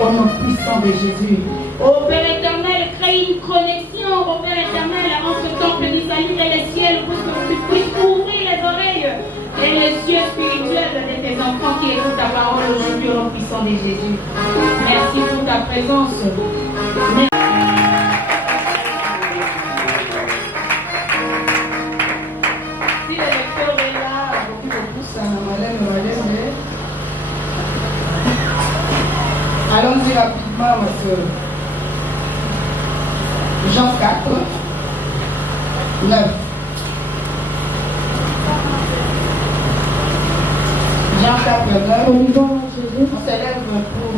Au nom puissant de Jésus. Ô Père éternel, crée une connexion, ô Père éternel, en ce temple du salut et les ciels, pour que tu puisses ouvrir les oreilles et les yeux spirituels de tes enfants qui écoutent ta parole aujourd'hui au nom puissant de Jésus. Merci pour ta présence. Merci. Si le lecteur est là, beaucoup de pouces, allons-y rapidement, ma soeur. Jean 4, 9. Jean 4, 9. On s'élève pour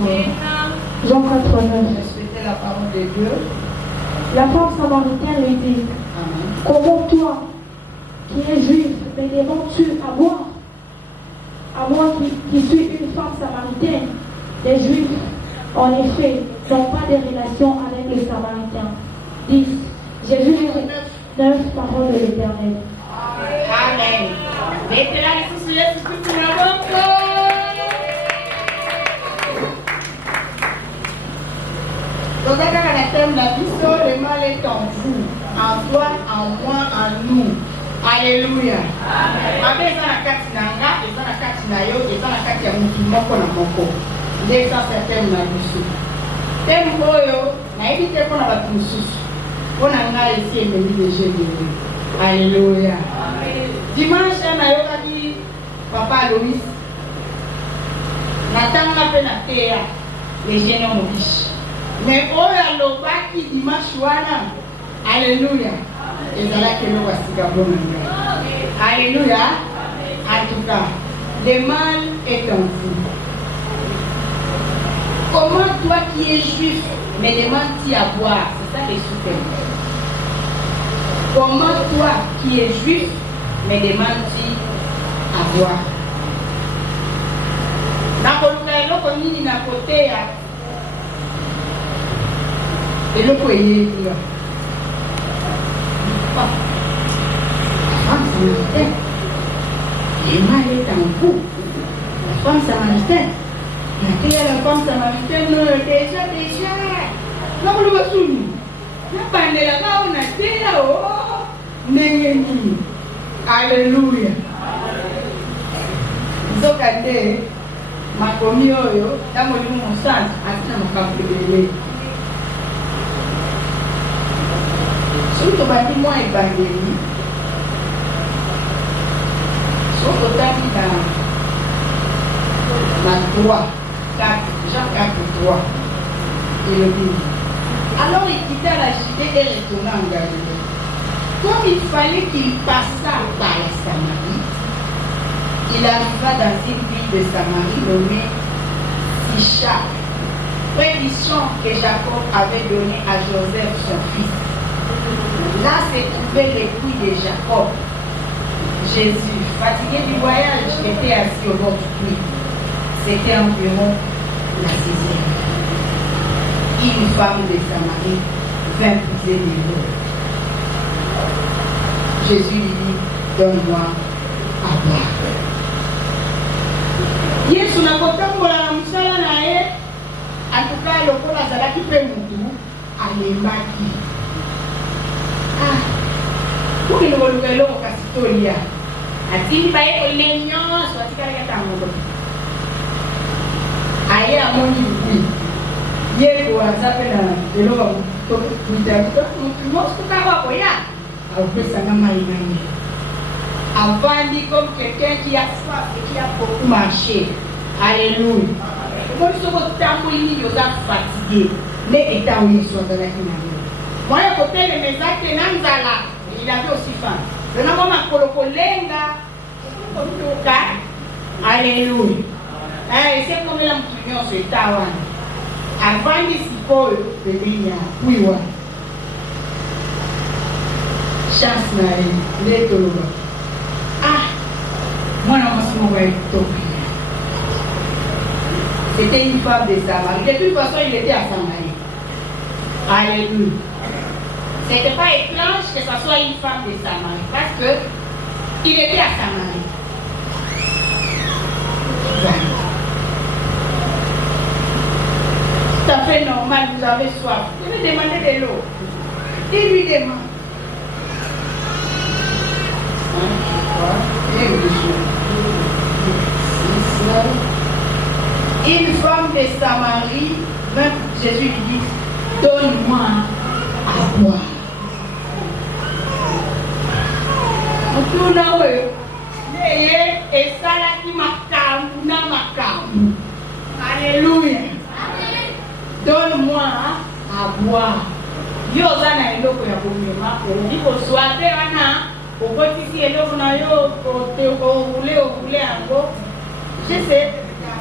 Jean 4, 9. respecter la parole de Dieu. La femme samaritaine lui dit, Amen. comment toi, qui es juif, me demandes-tu à moi? À moi qui suis une femme samaritaine. Les juifs, en effet, n'ont pas de relation avec les samaritains. 10. Jésus lui dit 9 paroles de l'Éternel. Amen. Mettez la réponse sur Jésus pour la banque. Donc, quand le thème la vie, le mal est en vous, en toi, en moi, en nous. Alléluia. Amen. Eza na kati na nga, eza na kati na yo, eza na kati ya mutu moko na moko. Nde ça c'est thème na biso. Thème oyo nayebi te mpona bato mosusu. Mpona ngai esi ememi deja ebele. Alléluia. Dimanche nayokaki papa Alois. Natanga mpe na teya les génies mobiche. Mais oyo alobaki dimanche wana. Alléluia. Ezalaki eloko asika mpona ngai. Alléluia. En tout cas, le mal est en vous. Comment toi qui es juif me demandes-tu à boire? C'est ça les sous-thèmes. Comment toi qui es juif me demandes-tu à boire? Nakoluka eloko nini na koteya eloko eyebi. La femme samaritaine. Le mal est en vous. La femme samaritaine. La femme samaritaine déjà. Non, le bassouni. La bandera là, on a été là-haut. N'engeni. Alléluia. Zokande, ma commis oyo, dans mon sang, à mon camp. Surtout bâti moi évangélie. Sauf au temps dans 3, 4, Jean 4, 3. Et le dit. Alors il quitta la Judée et retourna en Galilée. Comme il fallait qu'il passât par la Samarie, il arriva dans une ville de Samarie nommée Sychar, près du champ que Jacob avait donné à Joseph son fils. Là se trouvait l'époux de Jacob. Jésus, fatigué du voyage, était assis au bord du puits. C'était environ la 6e. Une femme de Samarie vint puiser de l'eau. Jésus lui dit, donne-moi à boire. Yesu nakotambola na msala na ye, en tout cas lokola azalaki mpe mutu alembaki. Kuki koluka eloko kasi tolia. Atindi baye koline nyonso atikalaki ata moto. Aye amoni lubi. Ye ko aza mpe na eloko mutu mosuku kaka koya. Apesanga mai na ye. Avandi comme quelqu'un qui a soif et qui a beaucoup marché. Alléluia. Comme si vous êtes fatigué, mais étant où il soit dans la finale. Moi, à côté de mes actes, il avait aussi faim. Je n'ai pas ma colocolenga. Alléluia. C'est comme la mouton sur Tawan. Avant de s'y coller, de venir, oui, ouais. chance na ye toloba. Ah, moi non moi c'est mon c'était une femme de Samarie. De toute façon, il était à Samarie. Alléluia. Ce n'était pas étrange que ce soit une femme de Samarie, parce que il était à Samarie. Tout à fait normal, vous avez soif. Vous lui demandez de l'eau. Il lui demande. Une femme de Samarie, même Jésus lui dit, donne-moi à boire. Mutuna we, neye esala ki makambu na makambu. Alléluia. Donne-moi à boire. Yo zana eloko ya komema ko ni ko swate wana okotisi eloko na yo ko te rouler yango. Je sais.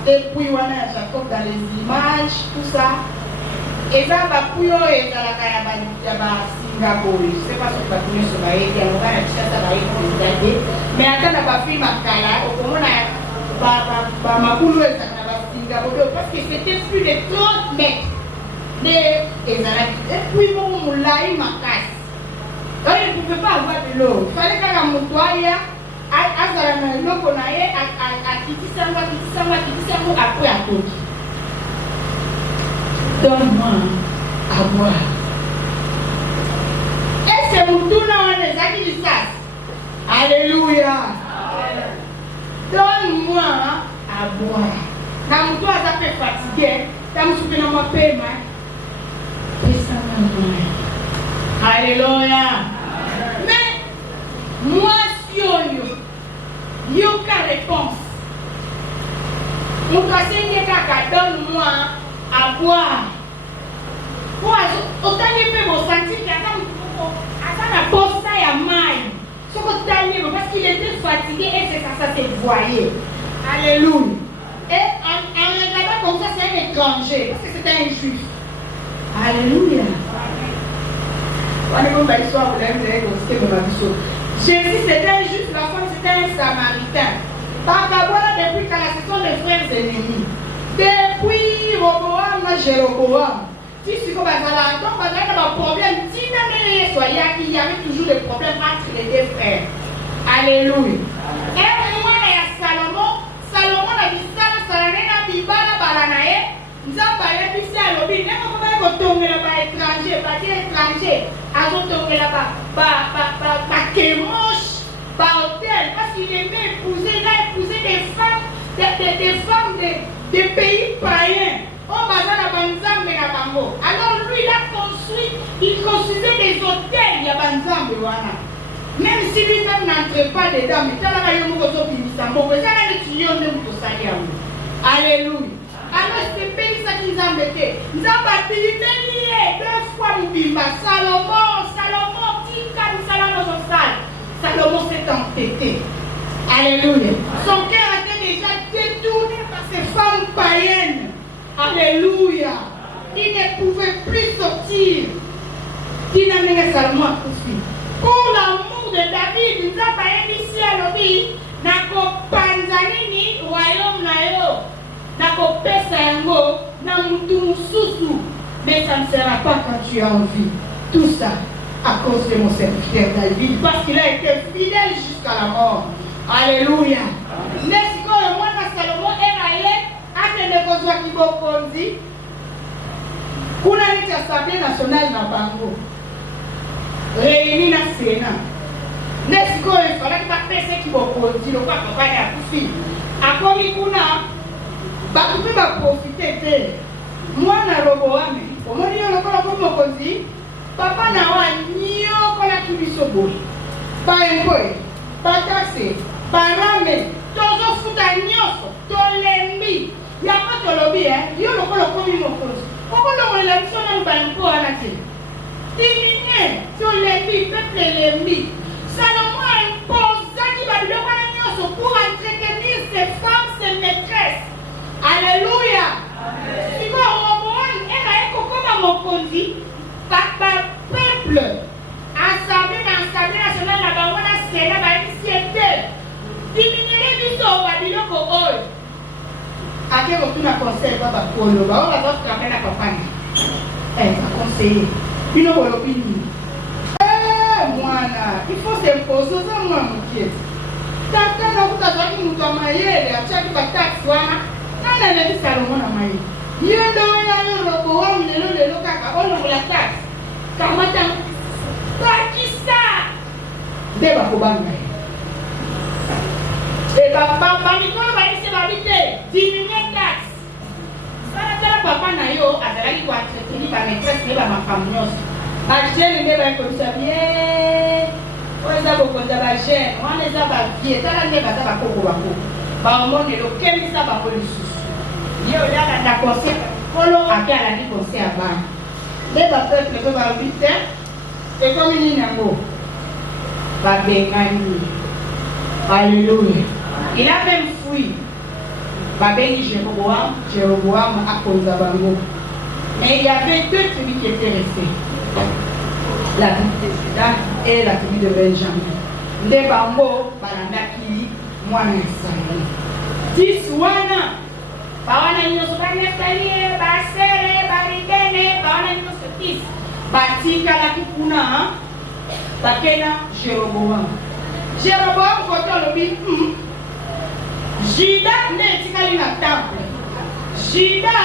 Et puis, on a Jacob dans les images, tout ça. Et ça va pour eux, et ça va Singapour. Je ne sais pas si tu vas connaître ce bail, il y a un gars qui a ça, mais attends, on n'a pas fait ma cala, au moment où on a ma boulot, et ça va Singapour, parce que c'était plus de 30 mètres. Et puis, mon moulay, ma casse. Donc, il ne pouvait pas avoir de l'eau. Il fallait qu'à la montoya. Azala na loko na ye akitisango après à côté. Donne-moi à boire. Est-ce que nous tournons les acquis du sas? Alléluia. Donne-moi à boire. Na mtu azape fatigué, tamu supina mapema. Pesa na. Alléluia. Mais moi il y a aucune réponse. Nous donne-moi à boire. Autant de vous sentir qu'il y a un poste à maille. Parce qu'il était fatigué et c'est ça se voyait. Alléluia. Et en regardant comme ça, c'est un étranger. Parce que c'était un juif. Alléluia. Jésus c'était un juif, la femme c'était un samaritain. Par d'abord, depuis quand ce sont des frères ennemis. Depuis Roboam, Jéroboam. Si tu vois, donc, il y a un problème. Il y avait toujours des problèmes entre les deux frères. Alléluia. Et moi, il y a Salomon. Salomon a dit ça, Salomon a dit Balanae. Nous avons parlé ici à l'objet. Nous avons pas tourné là-bas étranger, parce que étranger, ils ont tourné là-bas, Kémoche, hôtel, parce qu'il aimait épouser, il a épousé des femmes des pays païens. Alors lui, il construisait des hôtels, il y a Banzambe. Même si lui-même n'entrait pas dedans, mais il y a un alléluia. Alors c'est pays ça qu'ils ont embêté. Ils ont battu deux fois Moubimba. Salomon, Tika, Salomon s'est entêté. Alléluia. Son cœur était déjà détourné par ces femmes païennes. Alléluia. Il ne pouvait plus sortir. Il n'a pas Salomon à poursuivre. Pour l'amour de David, nous avons parlé ici à l'objet. Nako Panzanini, royaume nayo. Nako pesa yango, na mutu mususu. Mais ça ne sera pas quand tu as envie. Tout ça à cause de mon serviteur David, parce qu'il a été fidèle jusqu'à la mort. Alléluia. Mais si moi, Salomon est allé à Ténékozwa Kibokonzi, kuna niti Assemblée nationale na Bango, réunis na Sénat. Mais si il fallait que tu fasses Kibokonzi, le quoi papa est à tout fil. À quoi il kuna, tu peux profiter. Moi, na Roboam, au moment où il y a le Kibokonzi, papa na wa nyoko la tulisobo ba emboy ba taxe ba rame tozo futa nyoso to lembi ya pa to lobi yo lokolo ko mi mokoso okolo la sona ba embo anate timine to lembi peuple lembi Salomon imposa ki ba do ba nyoso pour entretenir ses femmes, ses maîtresses. Alléluia. Amen. Si ko Roboam era eko koma mokonzi peuple, assemblée tout le conseil va bakolo. Ba on va faire la campagne. Ça conseiller. Puis nous on l'opinion. Moi là, il faut s'imposer ça moi mon pied. Tant que nous avons dit nous avons maillé, à chaque fois taxe wana, on a dit Salomon a maillé. Yendo ya robo wa lelo kaka on la taxe. Kamata Pakistan. Deba kobanga. Et papa ni ko ba isi ba bité, diminuer taxe. Ça la papa na yo azalaki ko entretenir ba maîtresse ne ba ma femme nyonso. Ba jeune ne ba ko sabie. Oza bokonza ba jeune, wana eza ba vie, tala ne ba za ba koko ba koko. Ba omone lo kemisa ba ko lisusu. Yo ya na conseil kolo akala ni conseil aba. Deba peuple ko ba bité. Et comme il n'y a pas alléluia. Il a même fui. Jéroboam à cause d'Abango. Mais il y avait deux tribus qui étaient restées. La tribu de Juda et la tribu de Benjamin. Les Bango, Baranaki, moi, Israël. 10 wana. Bawana nous Neftali, Basere, Baridene, Bawana nous 10. Batika la kipuna bakena Jéroboam koto lobi Juda ne tikali na temple Juda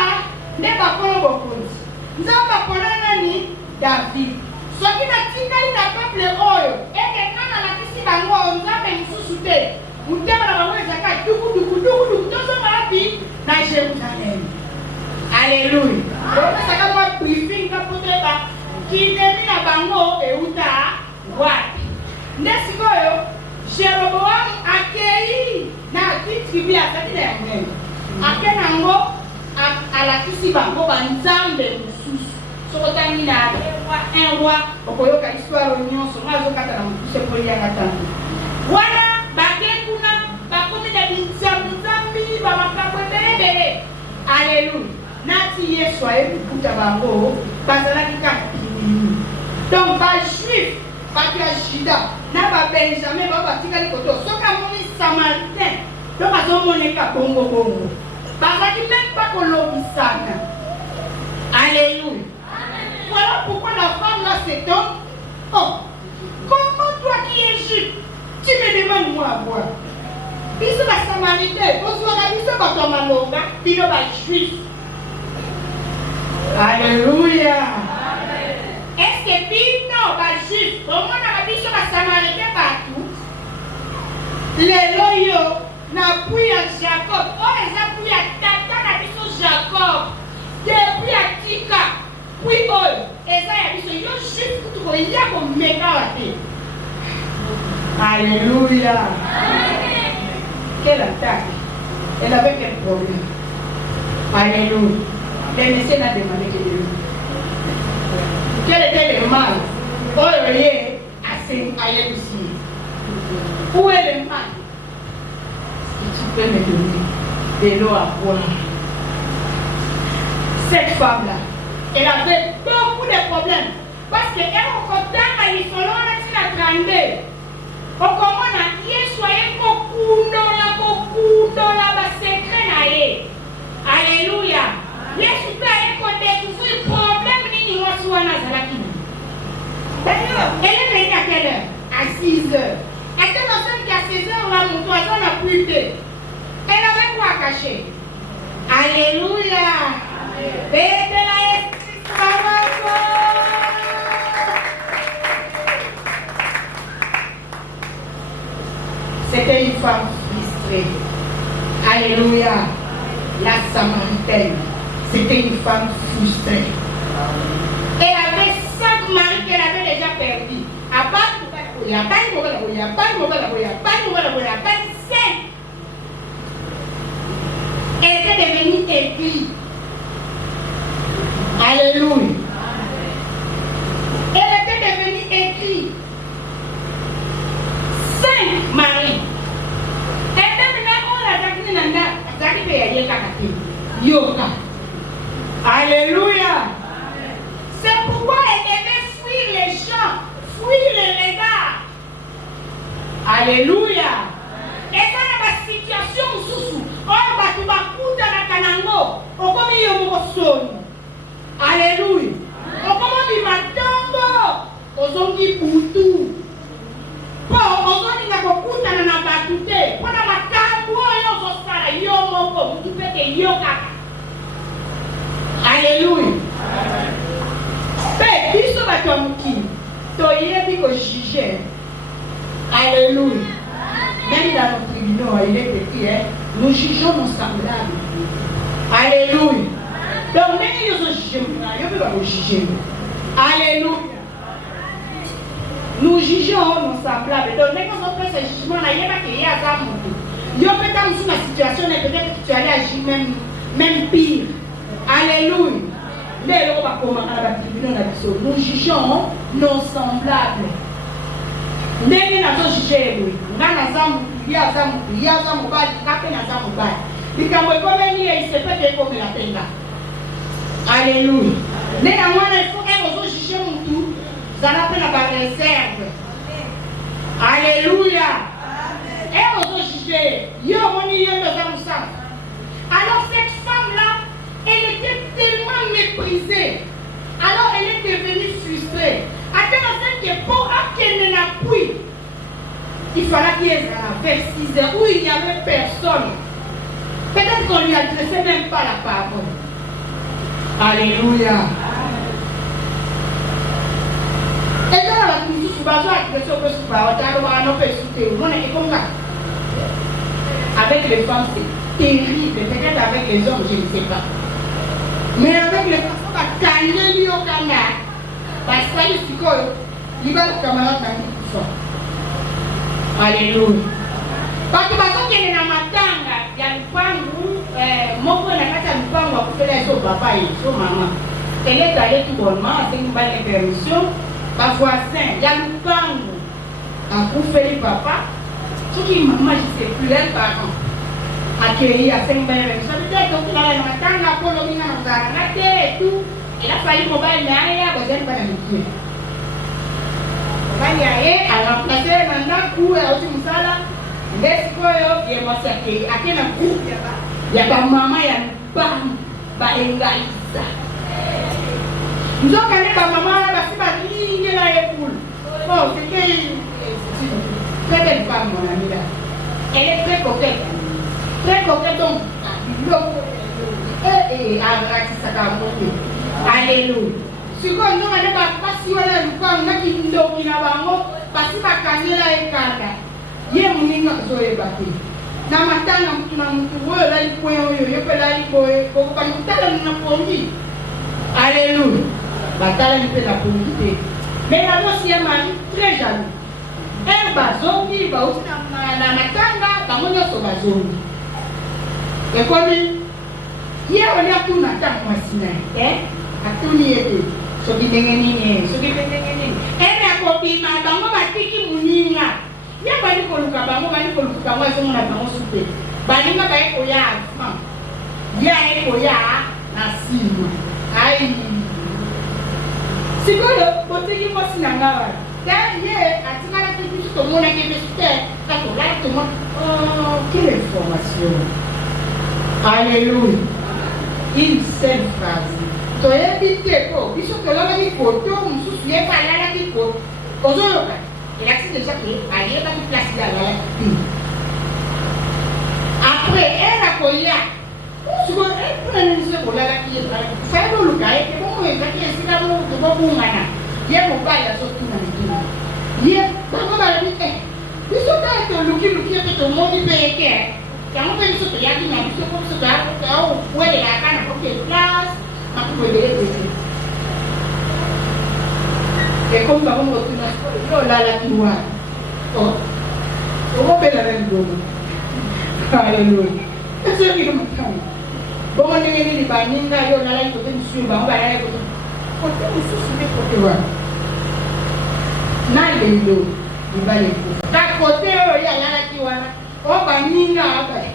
ne bakolo bokonzi nzamba kolana ni David soki na tikali na temple oyo eke kana na kisi bango nzambe mususu te mutema na bango ezaka duku tozo mapi na Jérusalem. Alléluia. Saka mo briefing ka poteba kinemi na bango euta wapi. Ndesikoyo Jeroboam akei na tribu ya Dani ya Mungu. Akena ngo alakisi bango banzambe mususu. Soko tani na un roi okoyoka histoire nyonso ngazo kata na mukuse poli ya katango. Wana bakekuna bakomi na binzambi ba makambo ebele. Alléluia. Nati Yesu ayekuta bango bazalaki kaka kimini. Donc ba juif bakia Juda na ba Benjamin ba batikali koto soka moni samaritain donc azomoneka bongo bazalaki même pas kolobisana. Alléluia. Voilà pourquoi la femme là s'étonne. Oh, comment toi qui es juif tu me demandes moi à boire? Biso ba samaritain ozwaka biso bato malonga bino ba juif. Alléluia. Est-ce que bino ba juif omona ba biso ba samaritain partout? Lelo yo na pui ya Jacob o eza pui ya tata na biso Jacob depuis ya tika pui oyo eza ya biso yo juif kutu koya komeka wa te. Alléluia. Quelle attaque. Elle avait quel problème? Alléluia. Les messieurs n'a demandé que Dieu. Quel était le mal? Oh, il est assez ailleurs ici. Où est le mal? Si tu peux me donner de l'eau à boire. Cette femme-là, elle avait beaucoup de problèmes. Parce qu'elle a content il faut la 32. Au comment Yesu ayeko kundola ba secret na ye. Alléluia. Yesu peut ayeko découvrir problème nini wasu wana zalaki. D'ailleurs, elle est venue à quelle heure? À 6 heures. Elle était dans celle qui à 16 heures là mon toison n'a plus été. Elle avait quoi à cacher? Alléluia. Bébé la c'était une femme frustrée. Alléluia. La Samaritaine. C'était une femme frustrée. Elle avait 5 maris qu'elle avait déjà perdus. À part il y a pas de mobile, il y a pas de mobile, il y a pas de mobile, il y a pas de scène. Elle était devenue aigrie. Alléluia. Elle était devenue aigrie. 5 maris. Et maintenant, on a dit que nous avons yoga. Alléluia. C'est pourquoi elle devait fuir les gens, fuir les regards. Alléluia. Et dans la situation sous, on va tout bakuta na kanango. okomoni yo moko soni. Alléluia. Okomoni matombo ozongi butu. Po ozolinga kokutana na batu te mpona makambo oyo ozosala yo moko mutu peke yo kaka. Alléluia. Mpe biso bato ya mokili toyebi kojuge. Alléluia. Même dans nos tribunaux, il est écrit, nous jugeons nos semblables. Alléluia. Donc, même si nous jugeons, alléluia. Nous jugeons nos semblables. Donc, même si on fait ce jugement, il n'y a pas qu'il y a ça. Il y a peut-être dans une situation, peut-être que tu allais agir même pire. Alléluia. Nous jugeons nos semblables. Ndenge nazo jijelu ngana zamu ya zamu bali kape na zamu bali likambo ekomeni isepete ekomela penga. Alléluia. Mais à moi il faut que vous juger mutu zala pe na ba réserve. Alléluia. Et vous juger yo moni yo ndo zamu sana. Alors cette femme là elle était tellement méprisée. Alors elle est devenue frustrée. Il fallait qu'il y ait vers 6 heures où il n'y avait personne. Peut-être qu'on lui adressait même pas la parole. Alléluia. Et dans la cuisine, je vais adresser au petit parole. Avec les femmes, c'est terrible. Peut-être avec les hommes, je ne sais pas. Mais avec les femmes, ça va gagner au canard. Parce que il va le camarade dans le sang. Alléluia. Parce que qui est dans ma tanga, il y a le pangu, mon frère n'a pas le pangu, pour faire son papa et son maman. Elle est allée tout bonnement, c'est une bonne permission. Parfois, il y a le pangu, pour faire le papa. Ce qui maman, je ne sais plus, les parents. Accueillir à 5 bonnes permissions. Peut-être que tu vas dans ma tanga, pour le mina, on va arrêter et tout. Il a fallu qu'on va aller à la maison. À remplacer maintenant coup et aussi musala laisse quoi bien moi ça qui à quel coup il y a pas maman il y a pas ba engaisa nous on connaît pas maman là parce que ligne là épaule bon c'est que très belle femme mon ami là elle est très coquette donc et arrête ça va monter. Alléluia. Si on n'a pas si on a le corps, on a qui nous qui n'a pas mot, parce que ma canela est carga. Yé mon ina zoé bâti. Na matana mtu na mtu wewe la lipo yo yope la lipo ko kwa mtala na pongi. Alléluia. Batala ni pe la pongi. Mais la mosi ya mari très jaloux. Elle bazongi ba aussi na matanga ba monyo so bazongi. Et comme yé on a tout na ta mwasina atuni yetu soki dengenini ene akopima bango batiki muninga ye bali koluka bango ezomona bango supe balinga baye koya afma ye aye koya na nsima ai sikoyo botiki mwasi na nga wana ye atikalaki biso tomonaki biso te katolaki tomona quelle information. Alléluia. Une seule phrase. Toyebi te ko biso tolobaki koto mosusu ye pa alalaki koto ozoloba elakisi déjà que ayebaki place ya alalaki te après elle akoya siko mpona nini so kolalaki ye fai boluka ye ke bongo ezaki esika tokobungana ye mobali azotuna mituna ye bango balobi te biso kaka tolukiluki mpe tomoni mpe eke yango mpe biso toyaki na biso po biso toyakowelela na koke place. Et comme nous avons retenu la noire, on va faire la même chose. Alléluia. C'est ce qui nous attend. Bon, on est venu les baninga, on a la côté du sud, on va aller côté. Côté du sud, c'est côté droit. N'a les dos, il va les coups. D'un côté, il y a la qui va. On va ninga après.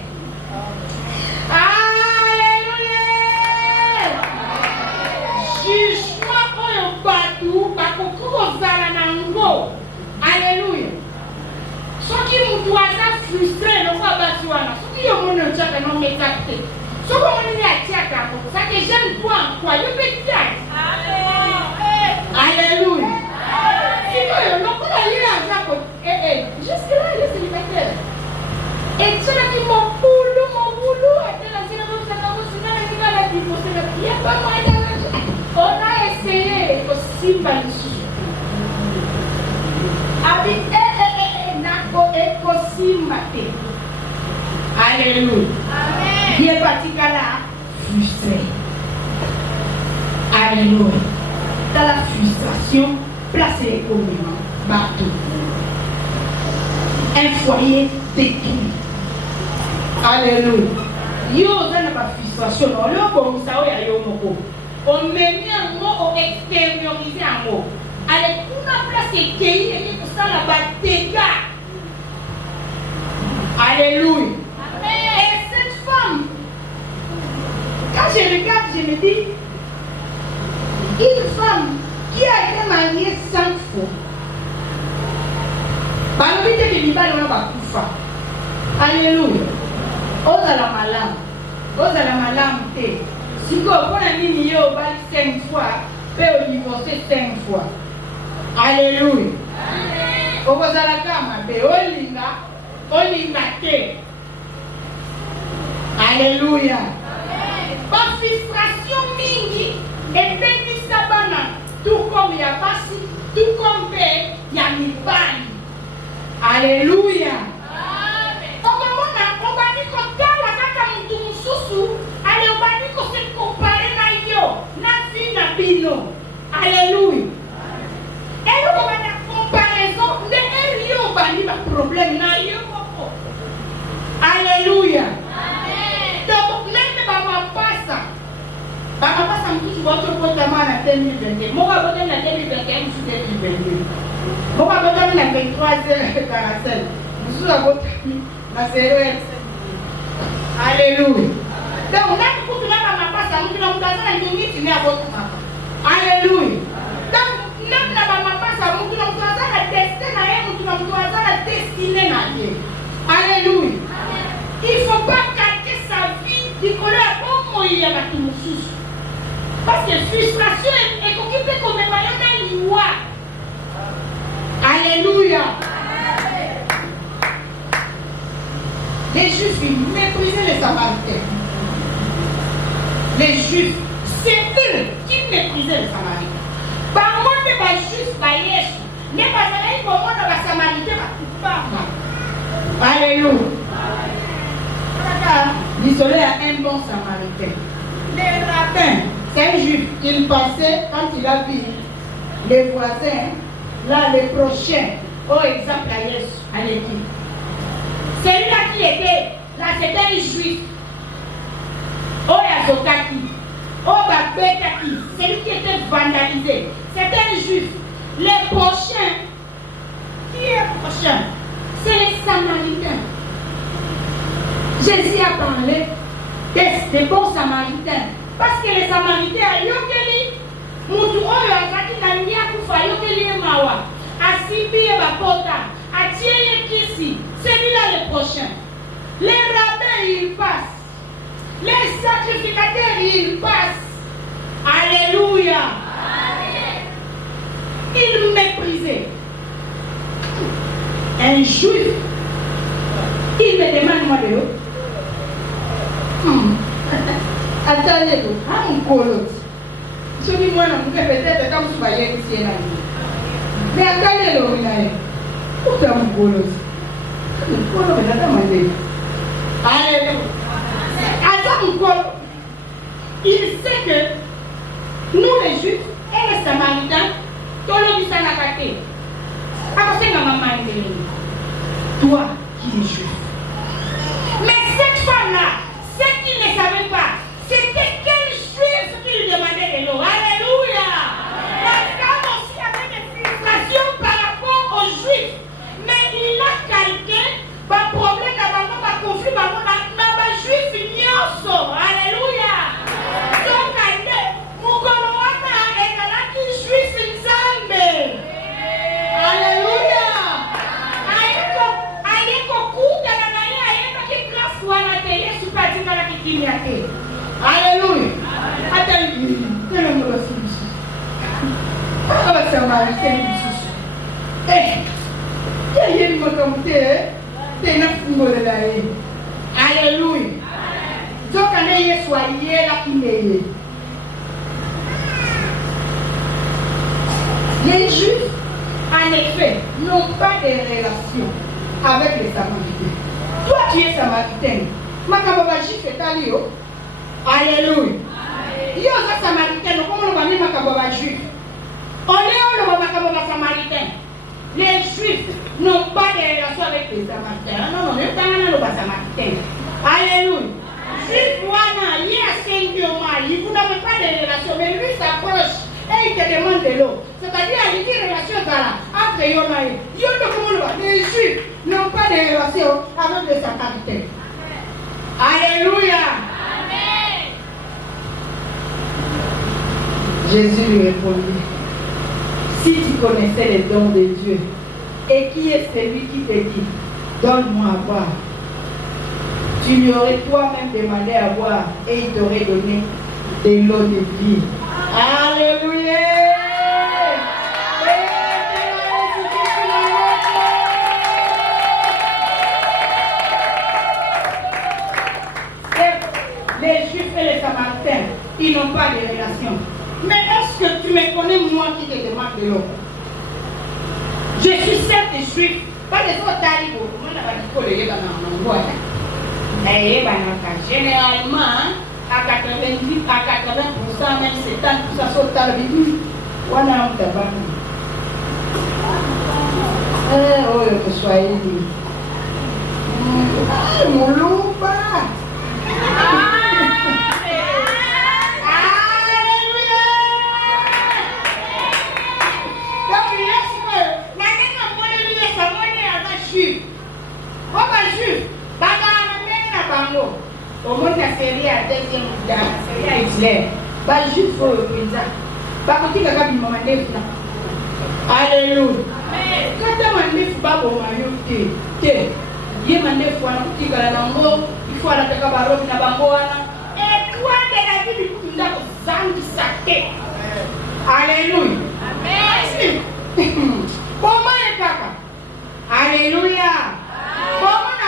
Jugement oyo batu bakokozala nango. Alléluia. Soki mutu aza frustré lokwa basi wana soki yo mona chaka no mekate Ce qu'on est à dire, ça que j'aime toi en quoi, je peux dire. Alléluia. Jusque-là, il est célibataire. Et tu as dit mon boulot, il n'y a pas moyen. On a essayé aussi par ici. Alléluia. Il est parti là, frustré. Alléluia. Dans la frustration, placez économiquement, bateau. Un foyer détruit. Alléluia. Yo, ça n'a pas frustration. On l'a comme ça, on met un mot, on extériorise un mot. Allez, pour la place et qu'il et pour ça là-bas, dégâts. Alléluia. Et cette femme, quand je regarde, je me dis, une femme qui a été mariée 5 fois. Alléluia. Ozala malam te. Si vous avez mis 5 fois, vous pouvez divorcer 5 fois. Alléluia. Ozala kama be olinga te. Alléluia. Par frustration mingi et béni sabana, tout comme il y a Basi, tout comme il y a Mibani. Alléluia. Alléluia. Et nous avons une comparaison de problème. Alléluia. Donc, même ma passe, votre comportement en 2022. Moi, je vais en 2021 sur 2022. Moi, je vais en 23h47. Vous avez la série. Alléluia. Donc, là, pour que ma passe, nous avons à votre papa. Alléluia. Donc, même la maman passe à nous, nous avons la destinée, nous avons la destinée. Alléluia. Il ne faut pas calquer sa vie du colère comme il y a tout le sous. Parce que frustration est occupée comme un maillon dans loi. Alléluia. Les Juifs, ils méprisaient les Samaritains. Les Juifs, c'est eux qui méprisaient les Samaritains. Par moi, ne pas juste pas Yesu. Ne pas aller pour moi dans la Samaritaine, pas. Alléluia. L'isolé a un bon Samaritain. Les rabbins, c'est un Juif. Il passait, quand il a vu les voisins, là, les prochains, au exemple à Yesu, à l'église. Celui-là qui était, là, c'était un Juif. Oh, Yazokaki. Oh, Babetaki. Celui qui était vandalisé. C'était un Juif. Les prochains, qui est prochain? C'est les Samaritains. Jésus a parlé des bons Samaritains. Parce que les Samaritains, Yokeli, Moutou, Oyazaki, Nania, Koufa, Yokeli et Mawa, Asibi et Bapota, Atiye Kisi, celui-là le prochain. Les rabbins, ils passent. Les sacrificateurs, ils passent. Alléluia. Ils méprisaient. Un juif, il me demande moi de eux. Attendez, un colote. Je dis moi, peut-être comme vous voyez ici. Mais attendez, le pourquoi mon colote? Alléluia. Il sait que nous les Juifs et les Samaritains, toi qui es Juif. Mais cette femme-là, ce qu'il ne savait pas, c'était quel Juif qui lui demandait de l'eau. Alléluia. La femme aussi avait des frustrations par rapport aux Juifs. Mais il a calqué par problème, par conflit, par Juif ignoso. Alléluia. Donc, Mukolowana est là qui Juif Nzambe. Alléluia. Aïeko kuta na Samaritain du sous. Il y a une motomté, t'es neuf mots de la haie. Alléluia. Donc, on est soyez là qui n'est. Les Juifs, en effet, n'ont pas de relation avec les Samaritains. Toi, tu es Samaritain. Makababa Juif est allé. Alléluia. Il y a un Samaritain, comment on va dire Makababa Juif? On est où le Makababa Samaritain? Les Juifs n'ont pas de relation avec les Samaritains. Non, non, nous sommes le Samaritain. Alléluia. Juif, il y a 5 jours, vous n'avez pas de relation, mais lui s'approche. Et il te demande de l'eau. C'est-à-dire, il y a une relation entre Yona et les Juifs n'ont pas de relation avec les Samaritains. Alléluia. Amen. Jésus lui répondit, si tu connaissais les dons de Dieu, et qui est celui qui te dit, donne-moi à boire, tu lui aurais toi-même demandé à boire et il t'aurait donné de l'eau de vie. Alléluia. Les Juifs et les Samaritains, ils n'ont pas de relation. Mais est-ce que tu me connais, moi, qui te demande de l'eau? Je suis certes Juif. Pas des autres talibans. Comment on va dire que les gens généralement, à 90, à 80%, même 70%, ça saute à la vie. On a un tabac. Oh, que soyez dit. Mon loupa. Au moins, la série à deuxième, la série à Hitler. Bah, juste pour le président. Bah, quand il a gagné mon mandat, alléluia. Quand tu as mandé, il faut pas pour maillot. Il y a mandé, il faut aller au petit galango, il faut aller à la cabaret, il y a bangoana. Et toi, de la vie du coup, tu as zangi sa tête. Alléluia. Amen. Comment est papa? Alléluia. Comment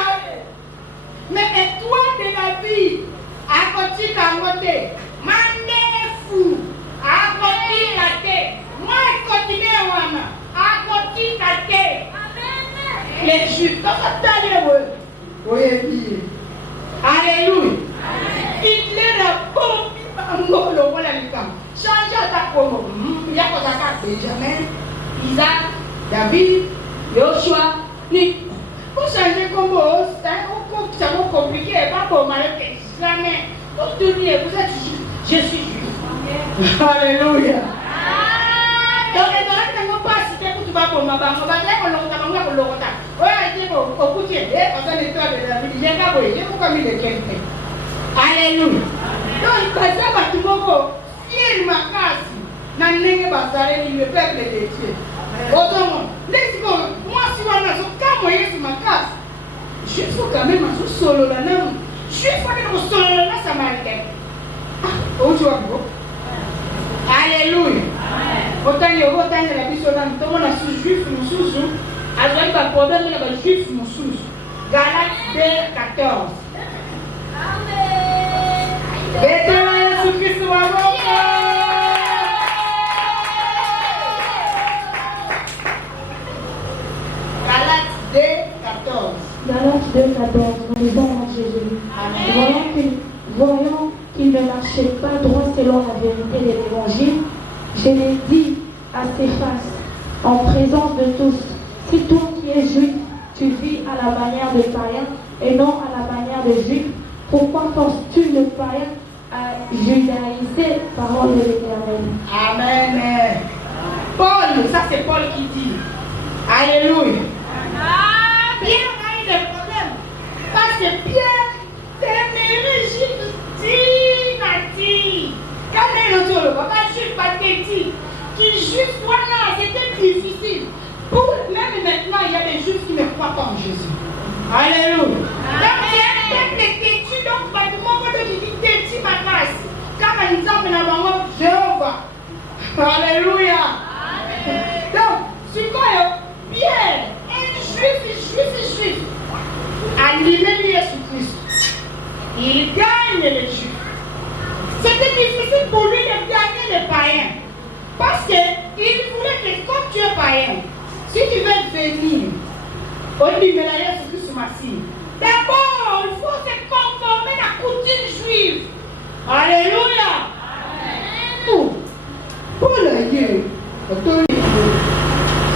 mais toi de la vie, à côté de la montée, fou, à côté de la tête, moi continue à côté de la tête. Les Juifs, quand ça t'a oui, alléluia. Hitler a beau, le rôle à l'État. Change ta promo. Il y a quoi ça Benjamin, Isaac, David, Joshua, Nick. Pour changer comme c'est un peu compliqué, pas pour mal que jamais. Pour tenir, vous êtes juif. Je suis juif. Alléluia. Donc, les gens qui n'ont pas cité pour tu vas pour ma banque, on va dire qu'on l'a pour le retard. Oui, il faut écouter. On a l'histoire de la vie. Il y a un peu, il y a beaucoup de quelqu'un. Alléluia. Donc, il passe à tout le monde. Il m'a cassé. N'a n'est pas basaré, il me peuple de Dieu. Autrement, laisse-moi, moi, si on a ce cas, moi, je ma casse. Je faut quand même un solo là, non. Je faut que nous solo là, ça m'arrête. Ah, où tu vas, alléluia. Autant il y a la vie sur l'âme, tout le monde a sous juif, nous sous, alors il y a un problème, il y a un juif, nous sous. Galates 2:14. Amen. Jésus-Christ, Galates 2:14, nous lisons en Jésus. Voyant qu'il ne marchait pas droit selon la vérité de l'évangile, je l'ai dit à Stéphane, en présence de tous, si toi qui es juif, tu vis à la manière de païen et non à la manière de juif, pourquoi forces-tu le païen à judaïser parole de l'Éternel? Amen. Paul, ça c'est Paul qui dit. Alléluia. Pierre a eu des problèmes. Parce que Pierre, c'est quand il est pas juif, pas petit, qui juif, voilà, c'était difficile. Pour même maintenant, il y a des juifs qui ne croient pas en Jésus. Alléluia. Donc, il y a un peuple têtu, donc, pas du moment de têtu, ma grâce. Quand on dit, Jéhovah. Alléluia. venir, oui, mais là, il y a d'abord, il faut se conformer à la coutume juive. Alléluia. Amen. Pour le Dieu.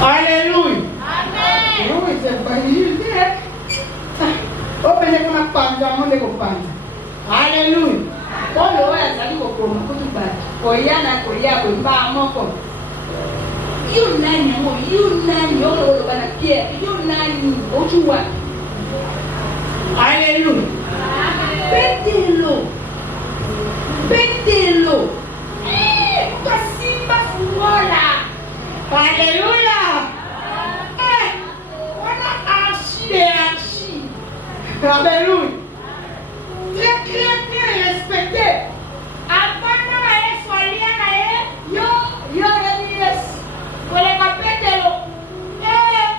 Alléluia. Amen. Oui, c'est pas juste. Open comme un pantalon de compagnie. Alléluia. Pour le roi, ça dit qu'on peut tout battre. Oyana, Koya, Koya, Moko. You nani, oh, la pierre, you nani, oh, tu vois. Alléluia. Pétez-le. Pétez-le. Eh, toi, Simba Fumola. Alléluia. Eh, on a archi et archi. Alléluia. Très chrétien et respecté. Avant d'aller soigner, yo, yes. Vous les pétez-le. Eh,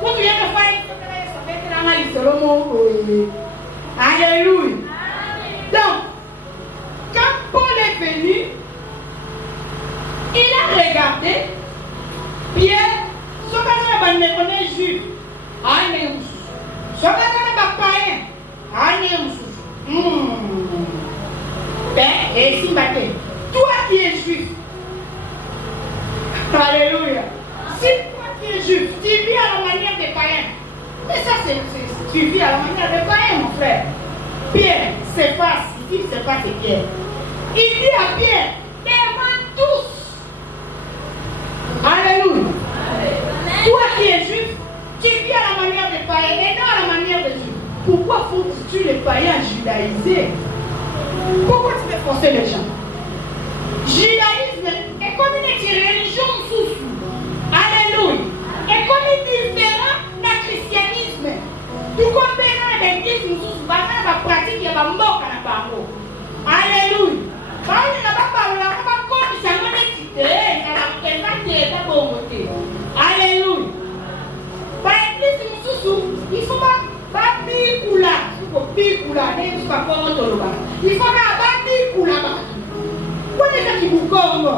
vous viens de faire. Alléluia. Donc, quand Paul est venu, il a regardé Pierre, ce qu'on ne connaît juif, ce qu'on ne païen, et si toi qui es juif, alléluia, si toi qui es juif, tu vis à la manière des païens. Mais ça, tu vis à la manière de païen, mon frère. Pierre, c'est pas, ici, c'est pas c'est Pierre. Il dit à Pierre, devant tous. Alléluia. Toi qui es juif, tu vis à la manière des païens et non à la manière des juifs. Pourquoi faut-tu les païens judaïser? Pourquoi tu fais forcer les gens? Judaïsme est comme une religion sous-sous. Alléluia. Et comme une différent du christianisme. Tout comme dans l'église, nous sommes en pratique, il y a un mot à la parole. Alléluia. Quand on n'a pas parlé, on va comme ça, on est cité, alléluia. Par l'église, il faut pas bikula. Il faut pas bikula. Quoi est-ce qui vous gomme?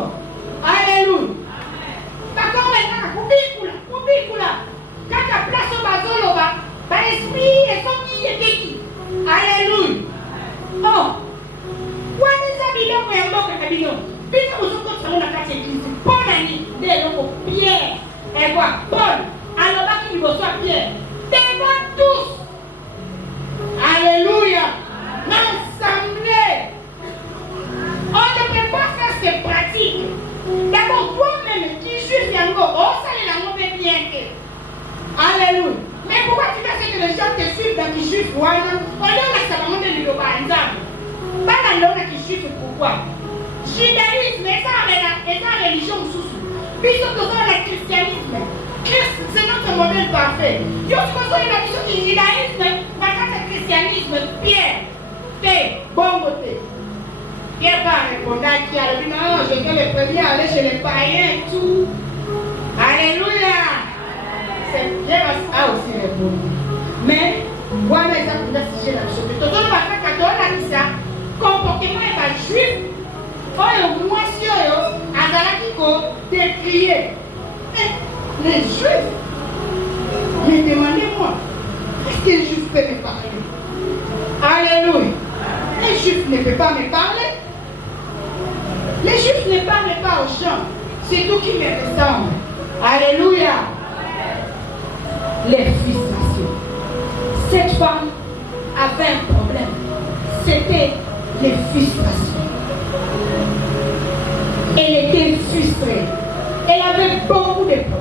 Alléluia. D'accord, maintenant, bikula. Quand la place au bazolo, par l'esprit et son qui est qui? Alléluia. Oh, quoi est-ce que vous avez dit? Puisque vous êtes dans la catégorie, Paul a dit, Pierre, et quoi? Paul, alors là qu'il reçoit Pierre, devant tous. Alléluia. L'assemblée. On ne peut pas faire ces pratiques. D'abord, toi-même, qui juif encore, oh, ça les a bien fait. Alléluia. Mais pourquoi tu fais ce que les gens te suivent dans les juifs? On a la savamment de l'Iloba. Pas dans l'homme qui juif, pourquoi? Judaïsme est sa religion sous. Puisque nous avons le christianisme. Christ, c'est notre modèle parfait. Yo, tu vois, il a dit que le judaïsme, le christianisme, Pierre, bon côté. Pierre va répondre à qui? Elle dit non, je vais le premier aller chez les païens et tout. Alléluia. C'est Pierre a aussi répondu. Mais, voilà, il a dit que c'est la chose. Tout le monde va faire que tu as ça. Comportement est juif. Oh, moi, si je décrié. Les juifs, mais demandez-moi, est-ce qu'un juif peut me parler? Alléluia. Les juifs ne peuvent pas me parler. Les juifs ne parlent pas aux gens. C'est tout qui me ressemble. Alléluia. Les frustrations. Cette femme avait un problème. C'était les frustrations. Elle était frustrée. Elle avait beaucoup de problèmes.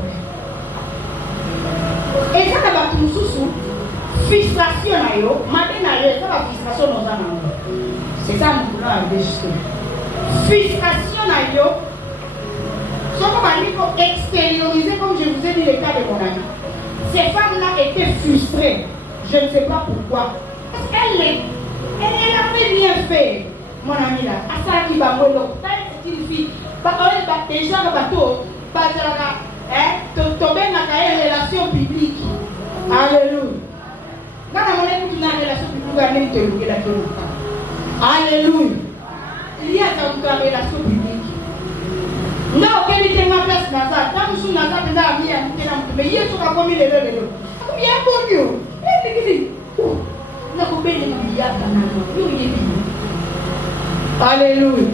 Et ça, c'est la frustration, c'est ça mon boulot à justement. Frustration, ce qu'on va dire extérioriser, comme je vous ai dit le cas de mon ami. Ces femmes-là étaient frustrées. Je ne sais pas pourquoi. Parce qu'elle avait bien fait, mon ami là. À ça qui va mourir, c'est une fille. Déjà, le bateau, tomber dans la relation publique. Alléluia. Quand on est dans la relation publique, alléluia. Il y a dans la relation publique. Non, quelle était ma place dans ça? Quand nous sommes dans ça, nous avons mis un mais hier, tu as commis les deux. Il y a un bon Dieu. Alléluia.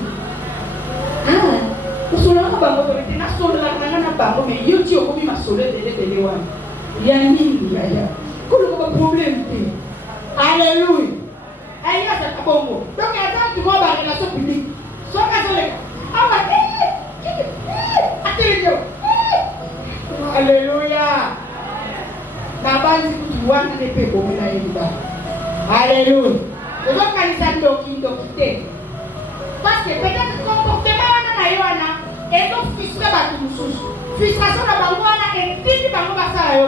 Alléluia. Donc, attends, tu vois la relation publique. Alléluia. La base, tu vois, tu ne peux pas. Alléluia. Les autres candidatures doivent quitter. Parce que peut-être le comportement est donc frustré par tout le monde. Frustration de Bangwana est digne par nous à ça. Et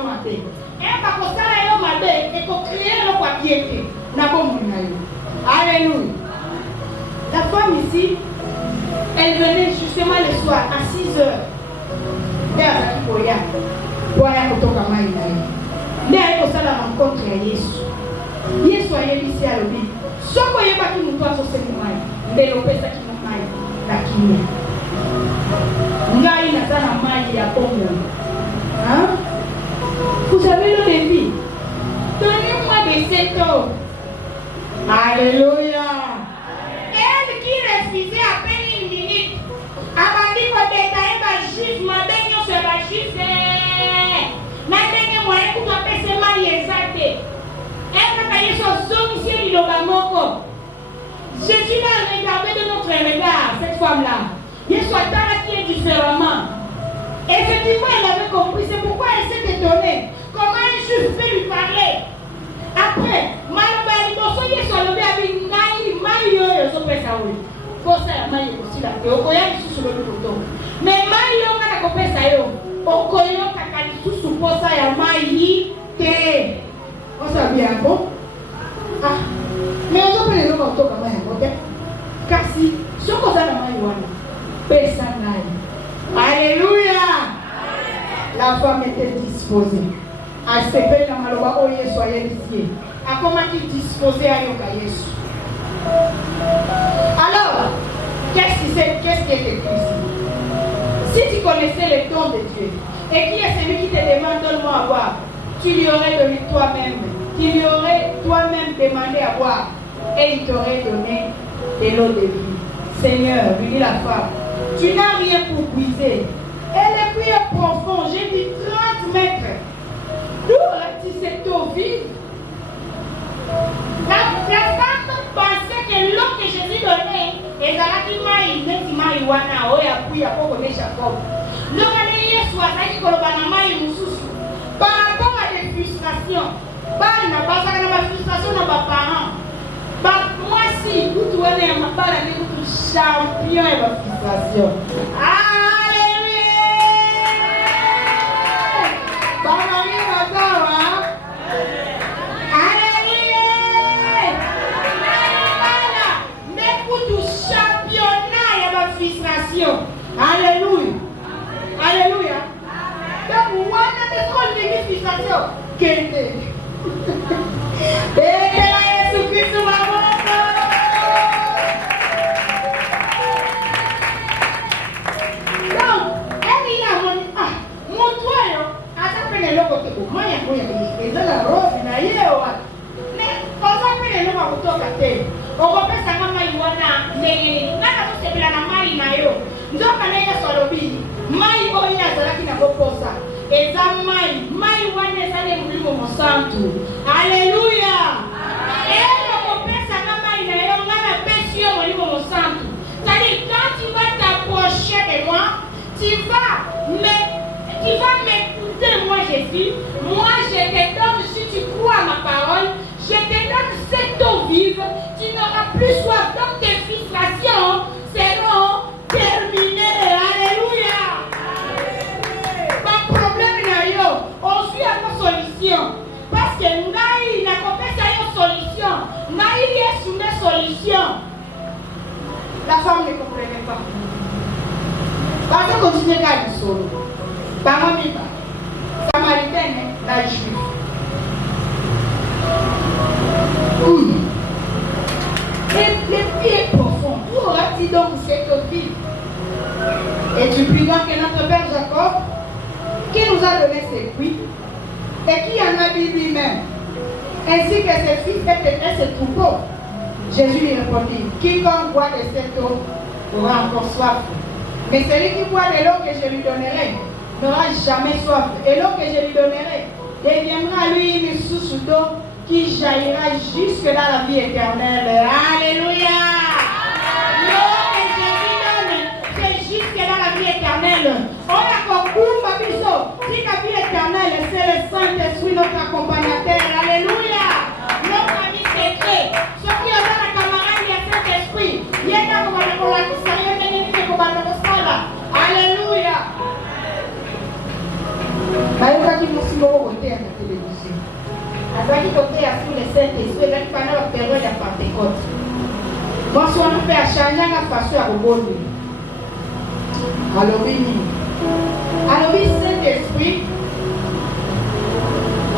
par ça, et pour créer le papier. Alléluia. La femme ici, elle venait justement le soir à 6 heures. Elle a dit pour rien. Pour rien pour ton camarade. Mais elle a la rencontre à Jésus. Jésus a ici à l'obé. Ce qu'on y a pas qui nous doit sur ce moment. Mais le père qui nous maille. La kimia. Ngai na sana maille à Congo. Hein? Vous avez le défi. Donnez-moi des 7 ans. Alléluia. Elle qui refusait à peine une minute. Avant de détailler ma juif, ma baigne sur ma juif. Ma baigne moyen pour toi passer ma yezate. Elle m'a caillé sur son ciel il va moko. Jésus l'a regardé de notre regard, cette femme-là. Jésus a qui est différemment. Effectivement, elle avait compris. C'est pourquoi elle s'est étonnée. Comment un juif peut lui parler? Après, malobali boso Yesu alobi abi ngai mai yo so pesa we. Kosa ya mai aussi la. Okoya lisusu lo luto. Mais mai yo ngana ko pesa yo. Okoyo kaka lisusu posa ya mai te. Osa bien bon. Ah. Mais on peut le voir toka mai ko te. Kasi soko za na mai wana. Pesa ngai. Alléluia. La femme était disposée. À ce que la maloba o Yesu ayelisie. A comment il disposait à yoka Yesu. Alors, qu'est-ce qui est écrit ici? Si tu connaissais le don de Dieu, et qui est celui qui te demande donne-moi à boire, tu lui aurais donné toi-même. Tu lui aurais toi-même demandé à boire, et il t'aurait donné de l'eau de vie. Seigneur, lui dit la femme, tu n'as rien pour puiser. Et le puits est profond, j'ai dit 30 mètres. D'où la-t-il cette eau vive? La femme pensait que l'eau que Jésus donnait, et la maï, wana, oya puya, pour connaître Jacob. L'eau que Jésus a dit que par rapport à des frustrations, pas na frustration de mes parents. Moi, si vous trouvez un champion et ma frustration. Alléluia. Alléluia. Donc, moi, je ne suis pas une frustration. Qu'est-ce que Jésus-Christ, donc, elle dit à mon toit, à ça fait le côté. Moi, il y a la rose, il y a mais on s'appelle le côté. On va faire ça comme il y a mais c'est la maille nayo. Donc, on est sur le bille. Maille, on y a qui n'a pas pour ça. Et ça, maille, one est allé mourir mon santo. Alléluia. Et on va faire ça comme maille nayo, on a la passion au niveau mon santo. C'est-à-dire, quand tu vas t'approcher de moi, tu vas m'écouter, moi, Jésus. Moi, je te donne, si tu crois à ma parole, je te donne cette eau vive. Tu n'auras plus soif. Donc, tes frustrations seront terminées. Alléluia. Pas problème, on suit à nos solutions. Parce que nous n'avons pas une solution. Nous avons une solution. La femme ne comprenait pas. Parce qu'on continue à dire solo. Par moi, Samaritaine, la juive. Le puits est profond. Où auras-tu donc cette eau vive? Es-tu plus grand que notre père Jacob? qui nous a donné ses fruits et qui en a dit lui-même, ainsi que ses fils et ses troupeaux. Jésus lui répondit, quiconque boit de cette eau aura encore soif. Mais celui qui boit de l'eau que je lui donnerai n'aura jamais soif. Et l'eau que je lui donnerai deviendra lui une source d'eau qui jaillira jusque dans la vie éternelle. Alléluia! L'eau que je lui donne, c'est jusque dans la vie éternelle. On a compris, si la vie éternelle, c'est le Saint-Esprit, notre accompagnateur. Alléluia! Notre ami secret. Ceux qui ont la camarade, il y a Saint-Esprit. Il y a un Alléluia! Bayokaki musi moko koteya na télévision. Azalaki koteya sur le Saint-Esprit, ezalaki pendant la période ya Pentecôte. Mwasi wana mpe achangeanga façon ya kobondela. Alobi nini? Alobi Saint-Esprit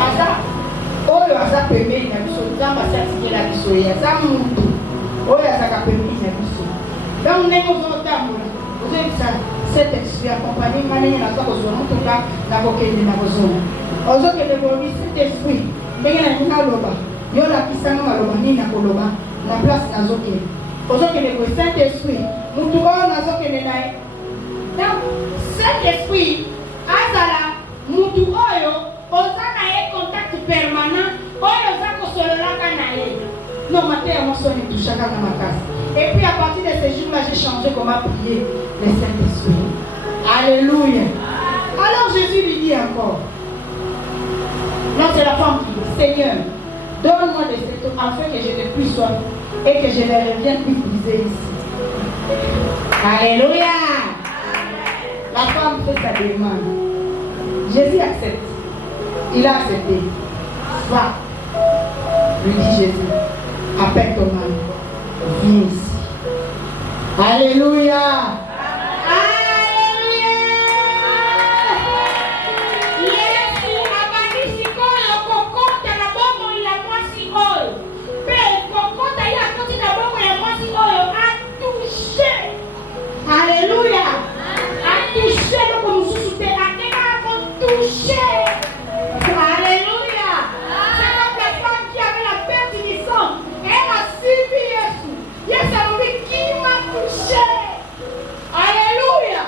aza oyo aza pembeni na biso, Nzambe asi atikela biso ye, aza mutu oyo azalaka pembeni na biso. Donc ndenge ozotambola ozoyebisa Saint-Esprit accompagné nga ndenge naza kozwa motuka nakokende na kozonga. Ozokende kolobi Saint-Esprit ndenge nalingi naloba yo lakisanga maloba nini nakoloba na place nazokende. Ozokende koye Saint-Esprit mutu oyo nazokende na ye. Donc Saint-Esprit azala mutu oyo oza na ye contact permanent oyo oza kosololaka na ye. Non, ma terre, mon son est touché à ma case. Et puis à partir de ce jour-là, j'ai changé comment prier le Saint-Esprit. Alléluia. Alors Jésus lui dit encore, non, c'est la femme qui dit, Seigneur, donne-moi de cette eau afin que je ne puisse soif et que je ne revienne plus briser ici. Alléluia. La femme fait sa demande. Jésus accepte. Il a accepté. Va, lui dit Jésus. Appelle ton mari. Viens ici. Alléluia. Alléluia. Yesu abandisi koyo kokota na bongo ya mwasi oyo. Pe kokota ya koti na bongo ya mwasi oyo a touché. Alléluia. A touché le mususu te ateka a touché. Alléluia. C'est comme la femme qui avait la perte du sang. Elle a suivi Jésus. Jésus a dit qui m'a touché. Alléluia.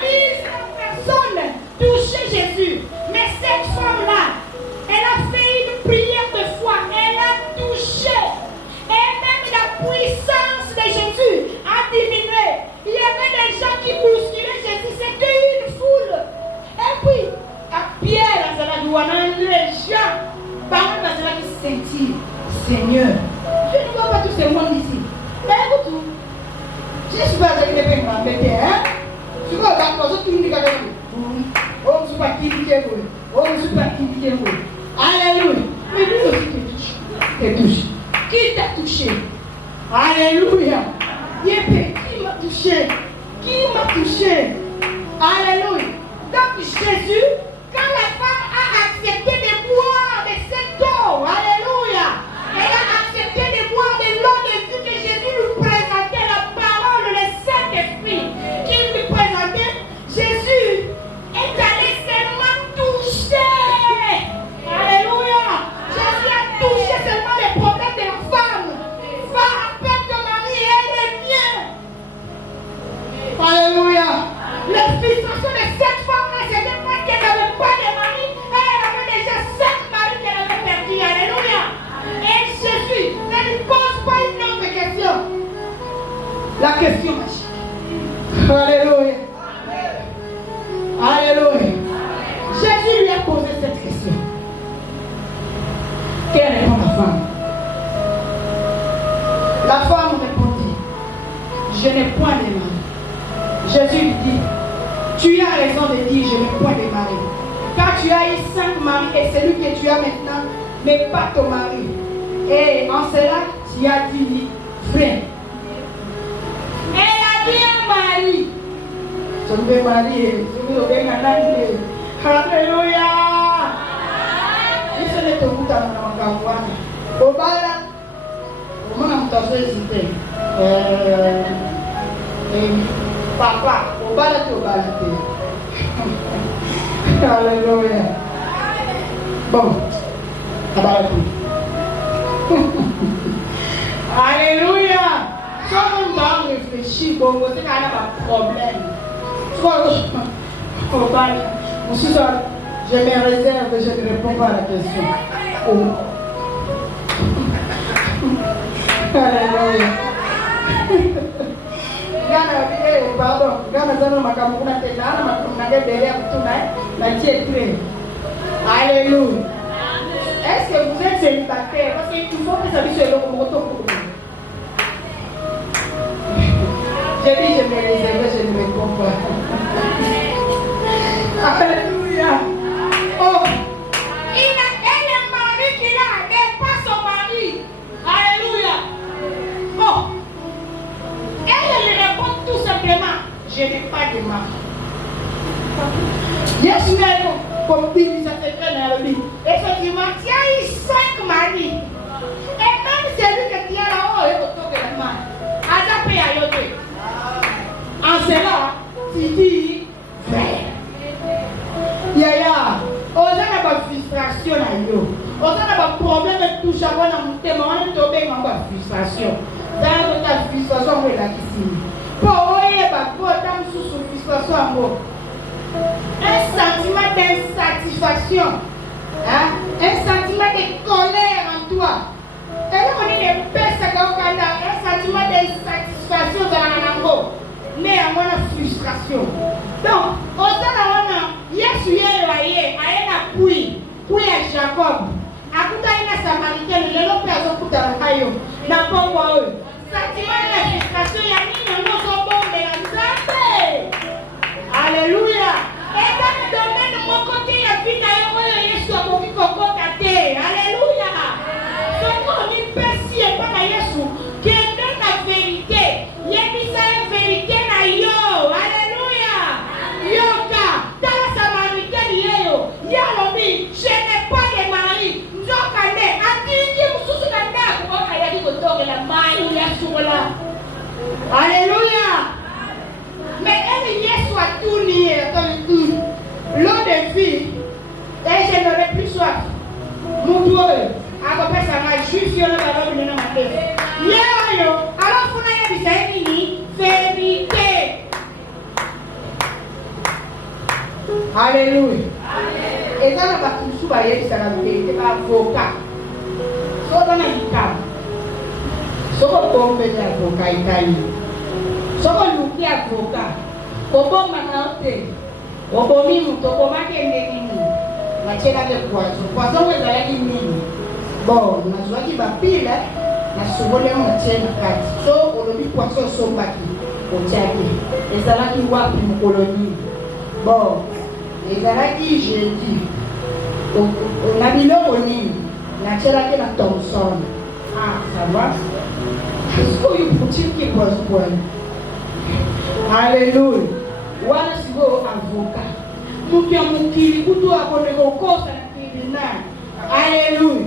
10 personnes touchaient Jésus. Mais cette femme-là, elle a fait une prière de foi. Elle a touché. Et même la puissance de Jésus a diminué. Il y avait des gens qui bousculaient Jésus. C'était une foule. Et puis, à Pierre, les gens, par exemple, qui sentir, Seigneur, je ne vois pas tout ce monde ici. Mais écoute, je ne suis pas avec les gens qui m'embêtent, hein? Je vois d'accord, je suis pas oh, je ne suis pas qui oh, je ne suis pas qui Alléluia. Mais lui aussi te touche. Qui t'a touché? Alléluia. Qui m'a touché? Qui m'a touché? Alléluia. Donc Jésus, quand la femme a accepté de boire de cette eau, alléluia, elle a accepté de boire de l'eau de vie que Jésus lui présentait, la parole, le Saint-Esprit qu'il lui présentait, Jésus est allé seulement toucher. Alléluia. Jésus a touché seulement les problèmes de la femme. Va, appelle ton mari et reviens. Alléluia. La frustration de cette femme-là, c'était pas qu'elle n'avait pas de mari, elle avait déjà 5 maris qu'elle avait perdus. Alléluia. Et Jésus ne lui pose pas une autre question. La question magique. Alléluia. Alléluia. Jésus lui a posé cette question. Quelle répond la femme? La femme répondit, je n'ai point de mari. Jésus lui dit, tu as raison de dire, je n'ai point de mari. Car tu as eu 5 maris et celui que tu as maintenant n'est pas ton mari. Et en cela, tu as dit, viens. Elle a dit un mari. Je vais marier. Alléluia. Il se n'est au bout à mon Obala. Comment on t'a hésité? Papa, Obala, tu Obala. Alléluia. Bon, alléluia. Quand on doit réfléchir, bon, c'est qu'il y a un problème. Je me réserve, je ne réponds pas à la question. Oh. Alléluia. Pardon, alléluia. Est-ce que vous êtes célibataire? Parce qu'il faut que ça puisse être le moto pour vous. J'ai dit, je me réserve, je ne réponds pas. Alléluia. Oh, elle est mari qui là, n'est pas son mari. Alléluia. Oh, elle lui répond tout simplement, je n'ai pas de mari. Yes, comme dit, ça fait très bien. Effectivement, tu as eu 5 maris. Et même celui que tu as là-haut est autour de la main. Azapé à l'autre. En cela, tu dis, frère. Yaya, on a pas frustration là, yo. On a pas problème de tout ça, on a monté, mais on est tombé dans la frustration. Dans la frustration, on est là ici. Pour oyer, pour tant sous frustration, amour. Un sentiment d'insatisfaction, hein? Un sentiment de colère en toi. Et là, on est des pères, un sentiment d'insatisfaction dans la langue. Mais on a frustration. Donc, autant on a Yesu yeye a kui à Jacob. Akuta ina Samaritain, le lope azokuta hayo. Na pombo eux. Sentiment de frustration, ya nini on bombe ya nzambe. Alléluia. Et dans le domaine de mon côté, il y a vie d'ailleurs, Yesu a beaucoup de côté. Alléluia. C'est comme une personne et pas Yesu qui donne la vérité. Il y a mis ça la vérité na yo. Alléluia. Yoka, dans la Samaritaine, yo. Yalobi, je n'ai pas de mari. Nzokane, atindi mususu na ndaku. Okayaki kotoke la mai Yesu la. Alléluia. Mais elle Yesu a tout nié. L'eau de vie, et je n'aurai plus soif. Mon Dieu, à peu ça m'a juste eu le ballon de ma tête. Yo, alors vous n'avez pas dit vérité. Alléluia. Et dans la partie sous la vérité, avocat. So dans la cas, so qu'on peut faire avocat italien. So qu'on nous fait avocat. Comment maintenant obomi muto komake ndeni machela ke poisson ezalaki nini bon nazwaki bapile nasungoli yango natie na kati so olobi poisson osombaki otiaki ezalaki wapi mokolo nini bon ezalaki jeudi na biloko nini natielaki na Thomson ça va oyo potieki poisson. Alléluia. Wana sigo avocat. Mukia mukili kutu akone kokosa na tribunal. Alléluia.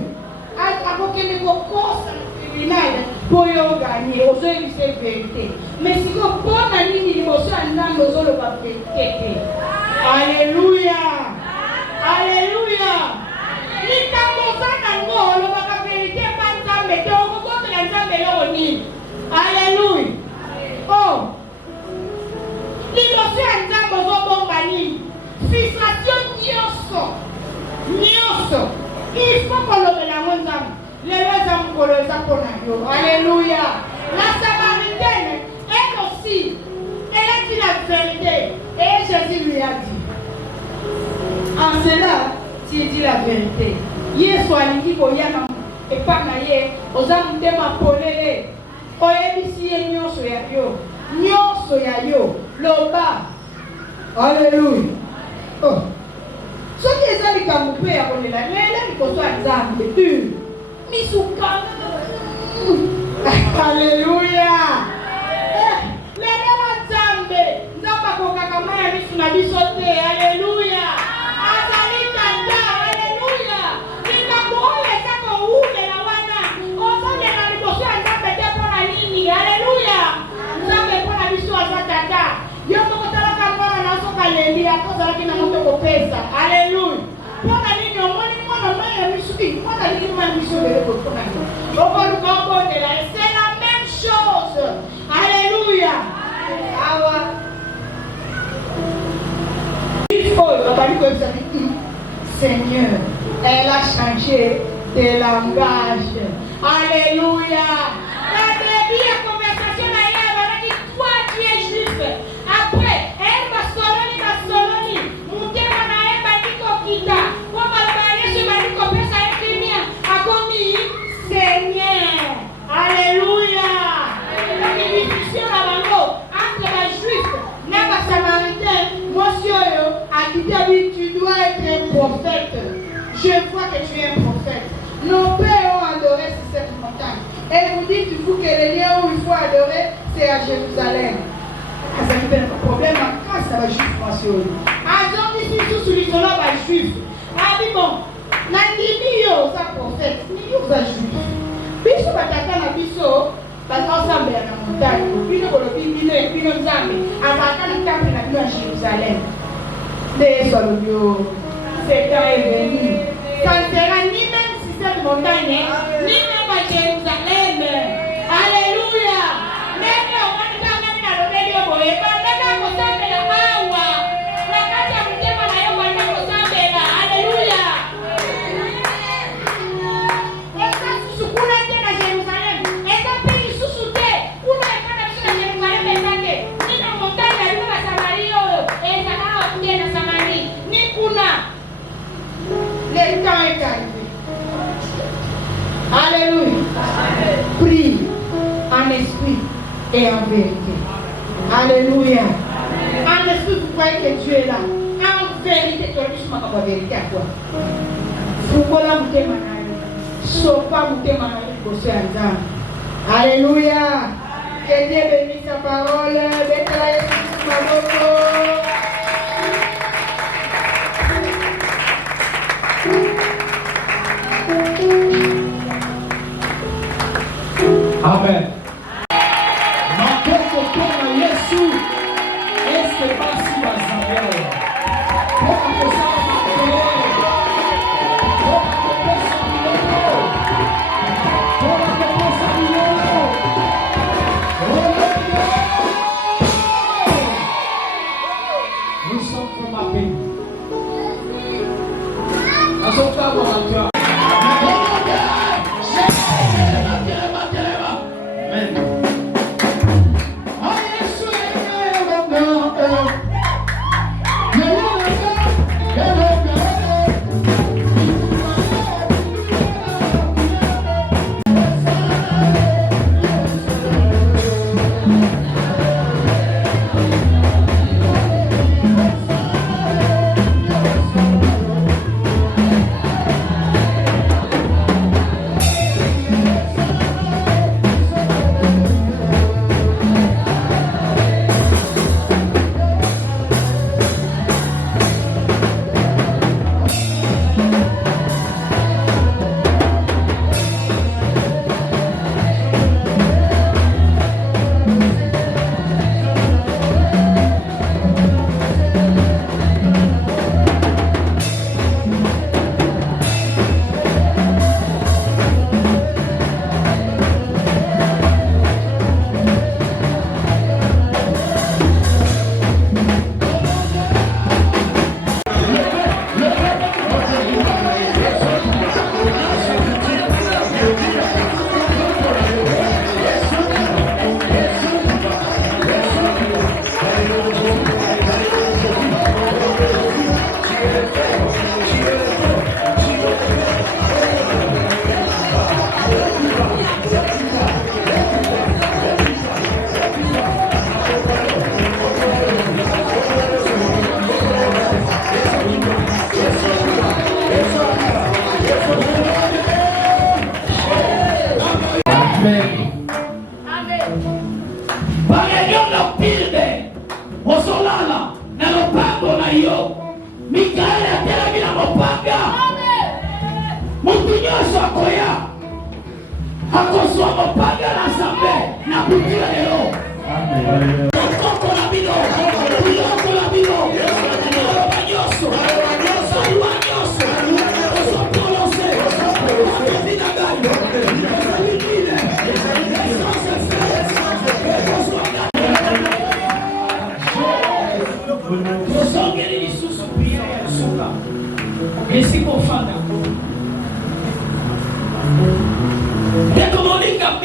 Akokene kokosa na tribunal poyo gagner ozoyi se vérité. Mais sigo pona nini liboso andanga ozolo ba vérité. Alléluia. Alléluia. Likamozana ngolo ba vérité pa nzambe te okokosa na nzambe yo ni. Alléluia. Oh. Liboso ya nzambe ozobomba nini frustration nyonso il faut kolobela yango nzambe lelo eza mokolo eza mpona yo. Alléluia. La Samaritaine elle aussi elle a dit la vérité et Jésus lui a dit en cela tu dis la vérité. Yesu alingi koyana epai na ye oza motema polele oyebisi ye nyonso ya yo. Nyonso ya yo loba. Alléluia. Oh. Soki eza likambo mpe ya kolela lelo liboso ya nzambe misuka. Alléluia. Lelo nzambe akokaka mai ya misu na biso te. Alléluia. Azali tata. Alléluia. Likambo oyo eza kowulela wana ozolela liboso ya nzambe te mpona nini. Alléluia. Nzambe mpona biso aza tata. Yo moko talaka mwana nasoka lendi akozalaki na moto kopesa. l'esprit. On a dit une mission de votre c'est la même chose. Alléluia. Il faut, Seigneur, elle a changé de langage. Alléluia. La conversation a dit, toi tu es juif. Après, elle va soloni, monter manae badiko kita. Comme elle va aller sur badiko pesa ekimia. A commis Seigneur. Alléluia. La discussion à bango entre les juifs, les samaritains, monsieur, a dit tu dois être un prophète. Je vois que tu es un prophète. Nos pères ont adoré sur cette montagne. Et vous dites-vous que le lieu où il faut adorer, c'est à Jérusalem. Ça fait un problème quand ça va juif, monsieur. Alors, ici, tout sur l'isolant va juif. Ah, mais bon, Nandimio, ça prophète, Nandimio, ça juif. Biso batata na biso ensemble na montagne bino bolobi bino nzambe azalaka na temple na bino à Jérusalem. Les solobio, c'est temps est venu. Ça ne sera ni même si cette montagne ni même à Jérusalem. Alléluia. Même au monde quand na lobeli oboye ba na kosambe la awa. Na kati ya mtema na yo kwenda kosambe la. Alléluia. Le temps est arrivé. Alléluia. Prie en esprit et en vérité. Alléluia. En esprit, vous croyez que Dieu est là. En vérité, tu as dit la vérité à quoi? Fukola mutema nayo. Sopa mutema nayo kose anza. Alléluia. Que Dieu bénisse sa parole. Bétala Yesu maboko. Amen. Makoko kona Yesu este basi bazabela. Toka kusama makelele. Toka kupesa milele. Toka kupesa milele. Nous sommes pour ma paix. Nous sommes pour ma paix. Amen.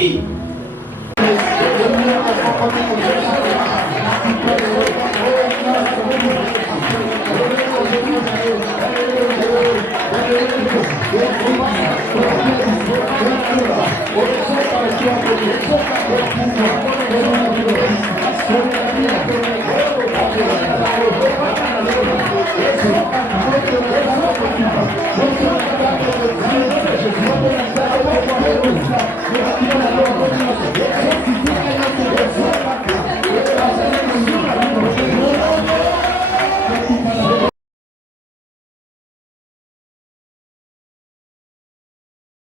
vie.